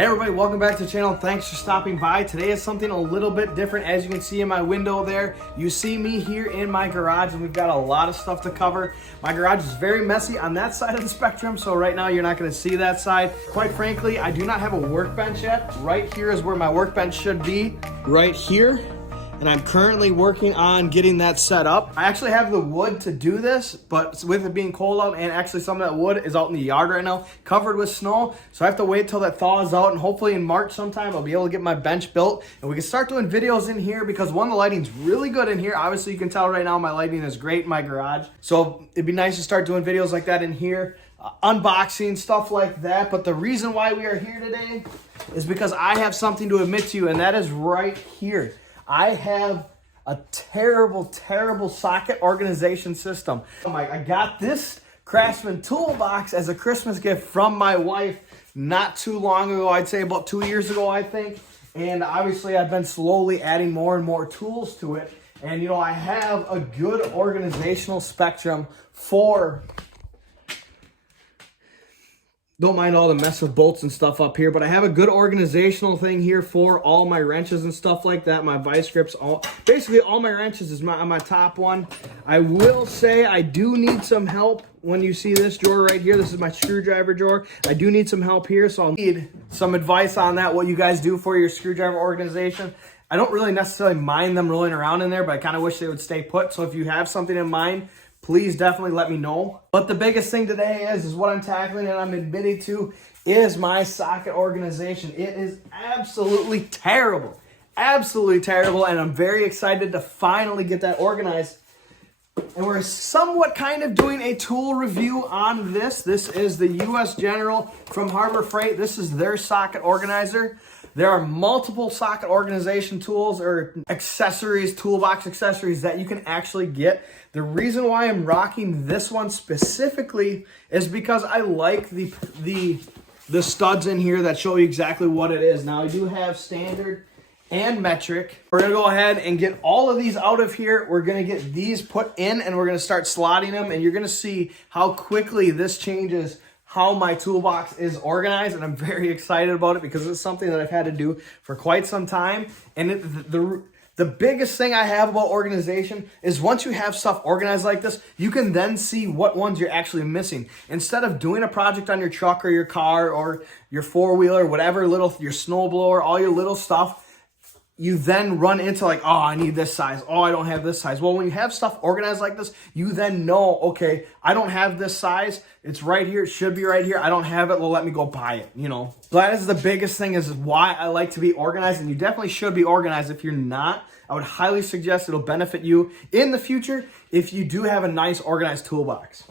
Hey everybody, welcome back to the channel. Thanks for stopping by. Today is something a little bit different. As you can see in my window there, you see me here in my garage and we've got a lot of stuff to cover. My garage is very messy on that side of the spectrum, so right now you're not going to see that side. Quite frankly, I do not have a workbench yet. Right here is where my workbench should be, right here. And I'm currently working on getting that set up. I actually have the wood to do this, but with it being cold out and actually some of that wood is out in the yard right now, covered with snow. So I have to wait till that thaws out, and hopefully in March sometime I'll be able to get my bench built and we can start doing videos in here, because one, the lighting's really good in here. Obviously you can tell right now my lighting is great in my garage. So it'd be nice to start doing videos like that in here, unboxing, stuff like that. But the reason why we are here today is because I have something to admit to you, and that is right here. I have a terrible, terrible socket organization system. I got this Craftsman toolbox as a Christmas gift from my wife not too long ago. I'd say about 2 years ago, I think. And obviously I've been slowly adding more and more tools to it. And you know, I have a good organizational spectrum for... Don't mind all the mess of bolts and stuff up here, but I have a good organizational thing here for all my wrenches and stuff like that. My vice grips, basically all my wrenches is on my top one. I will say I do need some help when you see this drawer right here. This is my screwdriver drawer. I do need some help here, so I'll need some advice on that, what you guys do for your screwdriver organization. I don't really necessarily mind them rolling around in there, but I kind of wish they would stay put. So if you have something in mind, please definitely let me know. But the biggest thing today is what I'm tackling and I'm admitting to is my socket organization. It is absolutely terrible. Absolutely terrible. And I'm very excited to finally get that organized. And we're somewhat kind of doing a tool review on this. This is the US General from Harbor Freight. This is their socket organizer. There are multiple socket organization tools or accessories, toolbox accessories that you can actually get. The reason why I'm rocking this one specifically is because I like the studs in here that show you exactly what it is. Now I do have standard and metric. We're gonna go ahead and get all of these out of here. We're gonna get these put in and we're gonna start slotting them, and you're gonna see how quickly this changes how my toolbox is organized. And I'm very excited about it because it's something that I've had to do for quite some time. And the biggest thing I have about organization is once you have stuff organized like this, you can then see what ones you're actually missing. Instead of doing a project on your truck or your car or your four-wheeler, whatever, your snowblower, all your little stuff, you then run into like, oh, I need this size. Oh, I don't have this size. Well, when you have stuff organized like this, you then know, okay, I don't have this size. It's right here. It should be right here. I don't have it. Well, let me go buy it, you know. So that is the biggest thing, is why I like to be organized. And you definitely should be organized. If you're not, I would highly suggest it'll benefit you in the future if you do have a nice organized toolbox.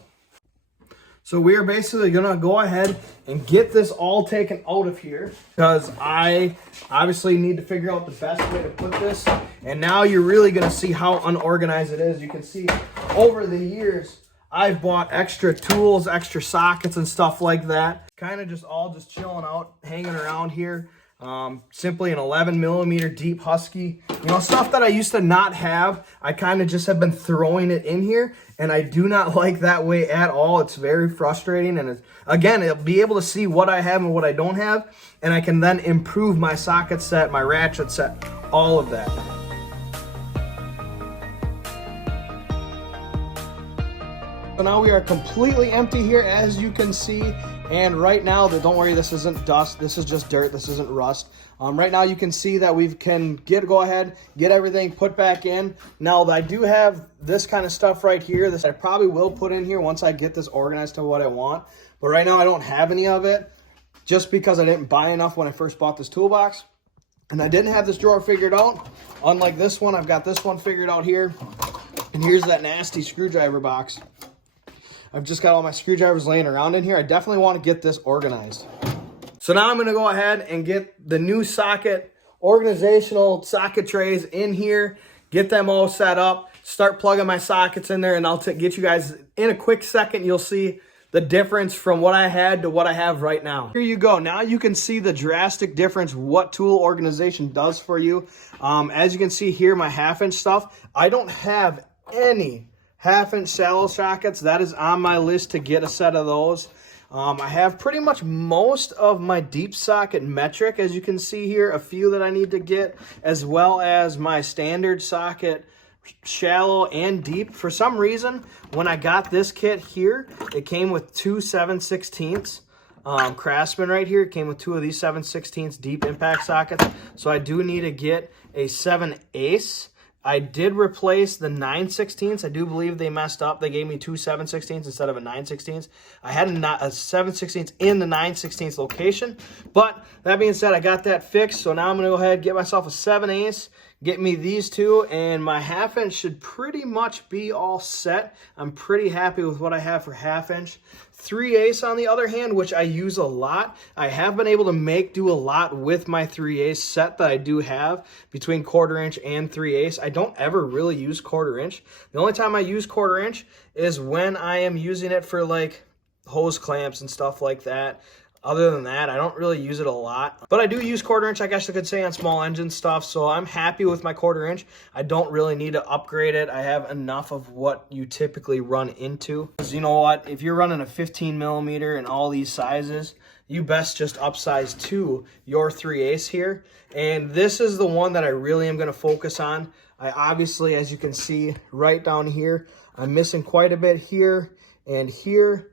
So we are basically gonna go ahead and get this all taken out of here, because I obviously need to figure out the best way to put this. And now you're really gonna see how unorganized it is. You can see over the years, I've bought extra tools, extra sockets and stuff like that. Kind of just chilling out, hanging around here. Simply an 11mm deep husky, you know, stuff that I used to not have. I kind of just have been throwing it in here, and I do not like that way at all. It's very frustrating, and again, I'll be able to see what I have and what I don't have, and I can then improve my socket set, my ratchet set, all of that. So now we are completely empty here, as you can see. And right now, don't worry, this isn't dust. This is just dirt. This isn't rust. Right now, you can see that we can go ahead, get everything put back in. Now, I do have this kind of stuff right here. This I probably will put in here once I get this organized to what I want. But right now, I don't have any of it, just because I didn't buy enough when I first bought this toolbox. And I didn't have this drawer figured out. Unlike this one, I've got this one figured out here. And here's that nasty screwdriver box. I've just got all my screwdrivers laying around in here. I definitely want to get this organized. So now I'm going to go ahead and get the new organizational socket trays in here, get them all set up, start plugging my sockets in there, and I'll get you guys in a quick second. You'll see the difference from what I had to what I have right now. Here you go. Now you can see the drastic difference what tool organization does for you. As you can see here, my 1/2-inch stuff, I don't have any 1/2-inch shallow sockets. That is on my list to get a set of those. I have pretty much most of my deep socket metric, as you can see here, a few that I need to get, as well as my standard socket shallow and deep. For some reason, when I got this kit here, it came with two 7/16 Craftsman right here. It came with two of these 7/16 deep impact sockets, so I do need to get a 7 ace. I did replace the 9/16. I do believe they messed up. They gave me two 7/16 instead of a 9/16. I had a 7/16 in the 9/16 location, but that being said, I got that fixed. So now I'm gonna go ahead and get myself a 7 ace, get me these two, and my 1/2 inch should pretty much be all set. I'm pretty happy with what I have for 1/2 inch. 3 ace on the other hand, which I use a lot. I have been able to do a lot with my 3 ace set that I do have between 1/4 inch and 3 ace. I don't ever really use 1/4 inch. The only time I use 1/4 inch is when I am using it for like hose clamps and stuff like that. Other than that, I don't really use it a lot. But I do use 1/4 inch, I guess I could say, on small engine stuff. So I'm happy with my 1/4 inch. I don't really need to upgrade it. I have enough of what you typically run into. Because you know what? If you're running a 15mm in all these sizes, you best just upsize to your 3 ace here. And this is the one that I really am going to focus on. I obviously, as you can see right down here, I'm missing quite a bit here and here.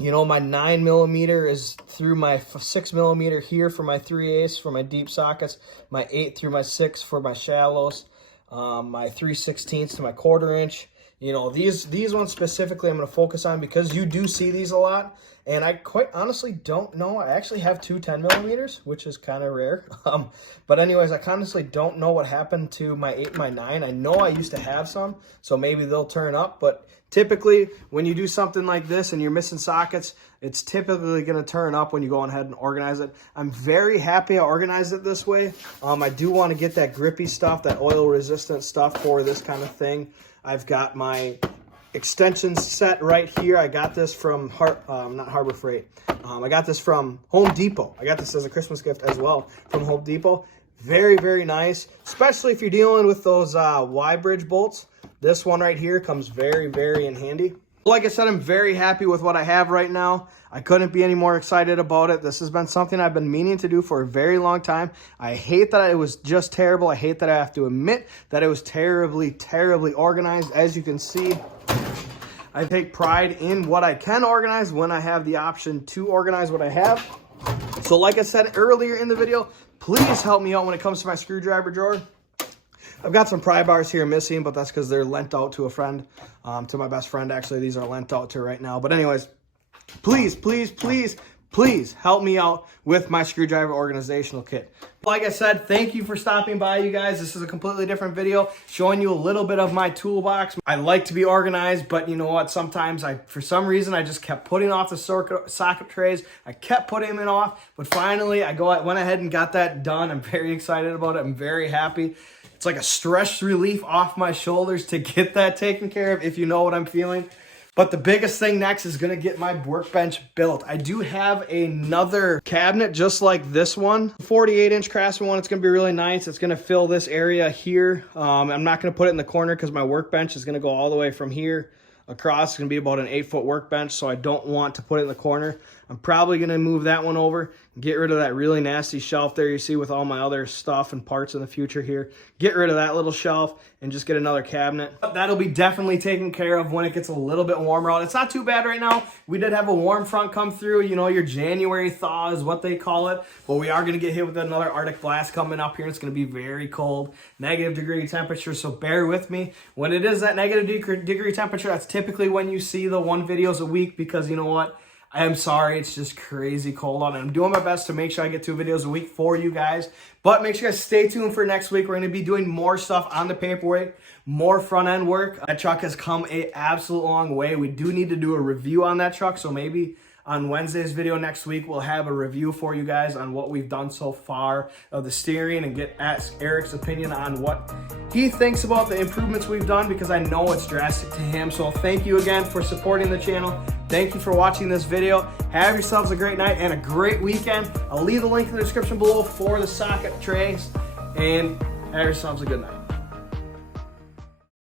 You know, my 9mm is through my 6mm here for my 3 ace for my deep sockets, my 8 through my 6 for my shallows, my 3/16 to my 1/4 inch. You know, these ones specifically I'm going to focus on because you do see these a lot. And I quite honestly don't know. I actually have two 10mm, which is kind of rare. But anyways, I honestly don't know what happened to my 8 and my 9. I know I used to have some, so maybe they'll turn up. But typically, when you do something like this and you're missing sockets, it's typically going to turn up when you go ahead and organize it. I'm very happy I organized it this way. I do want to get that grippy stuff, that oil-resistant stuff for this kind of thing. I've got my extension set right here. I got this from not Harbor Freight. I got this from Home Depot. I got this as a Christmas gift as well from Home Depot. Very, very nice, especially if you're dealing with those Y-bridge bolts. This one right here comes very, very in handy. Like I said, I'm very happy with what I have right now. I couldn't be any more excited about it. This has been something I've been meaning to do for a very long time. I hate that it was just terrible. I hate that I have to admit that it was terribly, terribly organized. As you can see, I take pride in what I can organize when I have the option to organize what I have. So like I said earlier in the video, please help me out when it comes to my screwdriver drawer. I've got some pry bars here missing, but that's because they're lent out to a friend, to my best friend. Actually, these are lent out to right now. But anyways, please, please, please, please help me out with my screwdriver organizational kit. Like I said, thank you for stopping by, you guys. This is a completely different video showing you a little bit of my toolbox. I like to be organized, but you know what? Sometimes for some reason, I just kept putting off the socket trays. I kept putting them off, but finally I went ahead and got that done. I'm very excited about it. I'm very happy. It's like a stress relief off my shoulders to get that taken care of, if you know what I'm feeling. But the biggest thing next is going to get my workbench built. I do have another cabinet just like this one, 48-inch Craftsman one. It's going to be really nice. It's going to fill this area here. I'm not going to put it in the corner because my workbench is going to go all the way from here across. It's going to be about an 8-foot workbench, so I don't want to put it in the corner. I'm probably going to move that one over, get rid of that really nasty shelf there you see with all my other stuff and parts in the future here. Get rid of that little shelf and just get another cabinet. But that'll be definitely taken care of when it gets a little bit warmer out. It's not too bad right now. We did have a warm front come through. You know, your January thaw is what they call it. But we are going to get hit with another Arctic blast coming up here. It's going to be very cold, -degree temperature, so bear with me. When it is that -degree temperature, that's typically when you see the 1 videos a week, because you know what? I am sorry, it's just crazy cold out, and I'm doing my best to make sure I get 2 videos a week for you guys. But make sure you guys stay tuned for next week. We're going to be doing more stuff on the paperweight, more front-end work. That truck has come an absolute long way. We do need to do a review on that truck, so maybe on Wednesday's video next week, we'll have a review for you guys on what we've done so far of the steering and ask Eric's opinion on what he thinks about the improvements we've done, because I know it's drastic to him. So thank you again for supporting the channel. Thank you for watching this video. Have yourselves a great night and a great weekend. I'll leave the link in the description below for the socket trays, and have yourselves a good night.